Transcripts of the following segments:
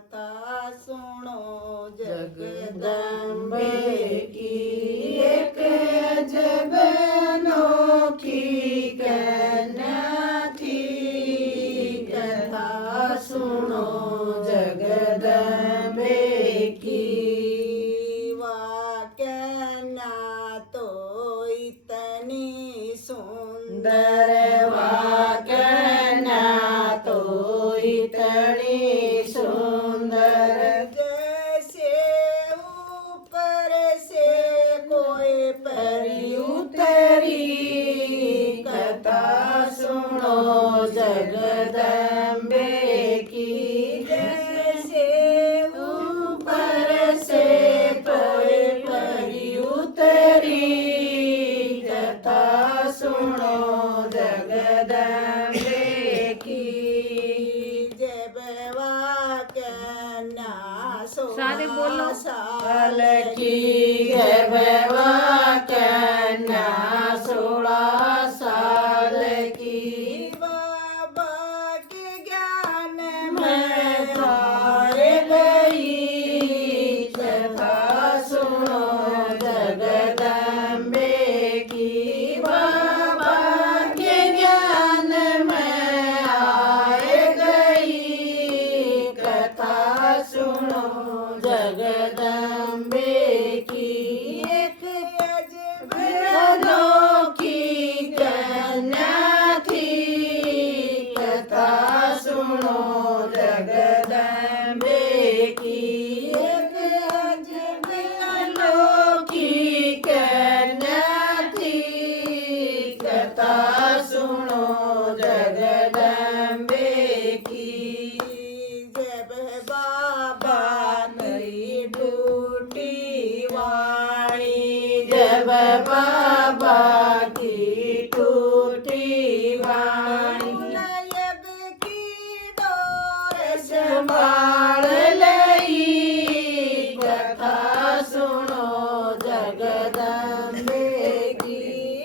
कथा सुनो जगदम्बे की एक अजब अनोखी कन्या थी। कथा सुनो जगदम्बे की। वह कन्या तो इतनी सुंदर, कन्या तो इतनी सुंदर, जैसे ऊपर से कोई परी उतरी। कथा सुनो जगदम्बे की। जैसे ऊपर से कोई परी उतरी। कथा सुनो जगदम्बे की। जब वह कन्या सारे बोलो। 16 साल की जब वह कन्या 16 साल की, बाबा के ज्ञान मैं में हार गई। कथा सुनो जगदम्बे की। बाबा के ज्ञान में हार गई। कथा सुनो जगदम्बे की। एक अजब अनोखी कन्या थी। कथा सुनो जगदम्बे की। एक अजब अनोखी कन्या थी। कथा सुनो जगदम्बे की। जब बाबा नई टूटी वाणी, जब बाबा की टूटी वाणी, यज्ञ की डोर संभाल लई। कथा सुनो जगदम्बे की।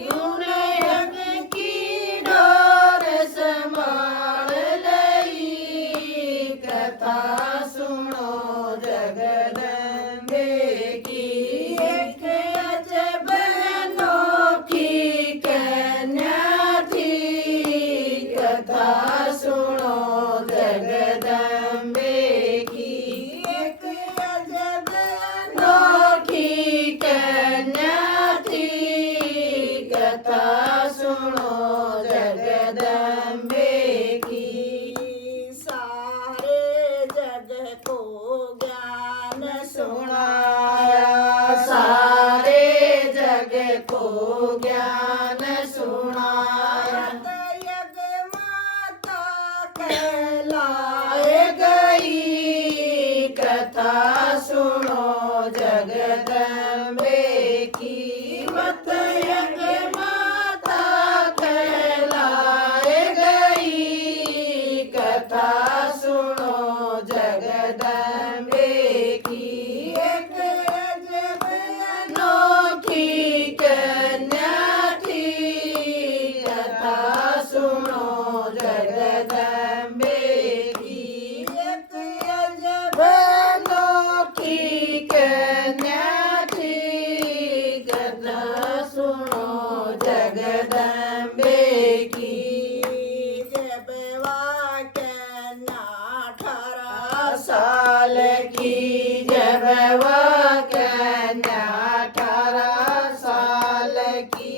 यज्ञ की डोर संभाल लई। कथा सुनो जगदम्बे की। एक अजब अनोखी कन्या थी। कथा सुनो जगदम्बे की। एक अजब अनोखी कन्या थी। कथा सुनो जगदम्बे की। सारे जग को ज्ञान सुनाया, सारे जग को ज्ञान सुनाया। यज्ञ माता कहलाए आए गई। कथा सुनो जगदम्बे की। मत यज्ञ माता कहलाए गई। कथा सुनो जगदम्बे की। एक अजब अनोखी कन्या थी। कथा सुनो जगदम्बे की। एक अजब अनोखी कन्या थी। कथा सुनो जगदम्बे की। जब वह कन्या 18 साल की, जब वह कन्या 18 साल की,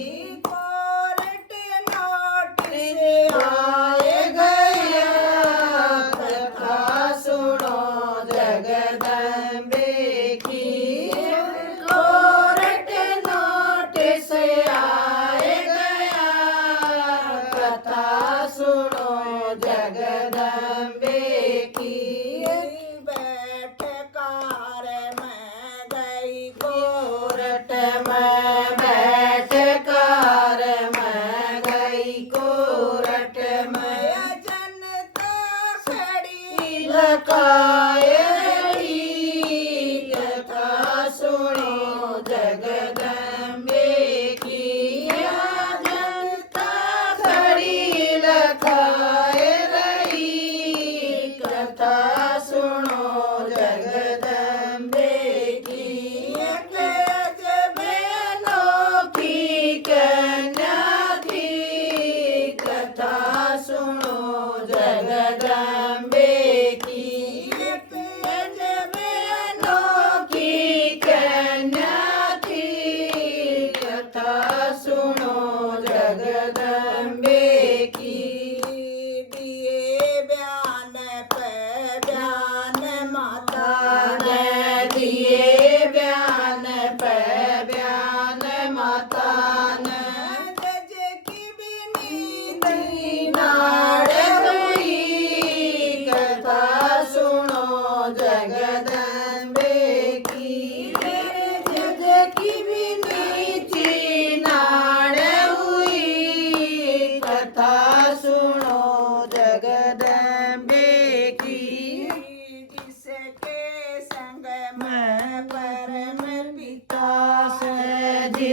कोर्ट नोटिस आए गया। कथा सुनो जगदम्बे की। कोर्ट नोटिस आए गया। कथा सुनो जगदम्बे की। बैठकार में गई कोर्ट में बैठकार में गई। कोर्ट में जनता खड़ी लकाए रही। कथा सुनो जगदम्बे की। जनता खड़ी लकाए रही। कथा सुनो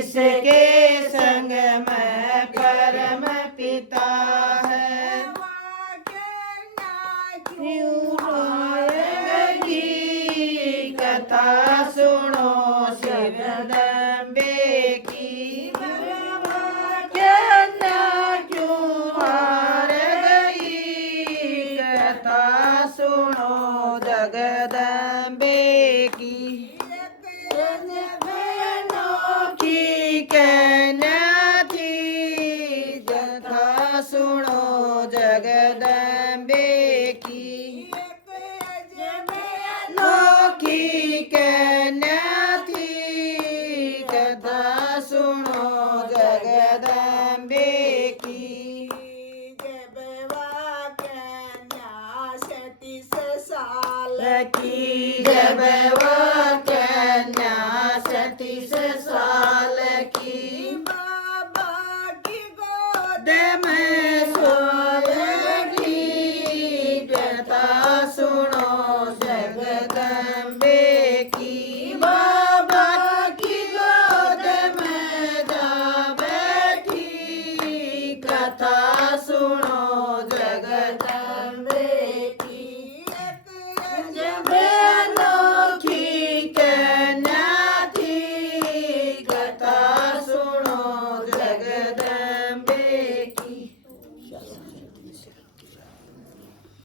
जिसके संग में परम पिता है कथा सुनो जगदम्बे की क्या क्यों हार गई कथा सुनो जगदम्बे की की कहना थी कथा सुनो जगदम्बे की की कहना थी कथा सुनो जगदम्बे की जब वाक्य 37 साल की जब वह कन्या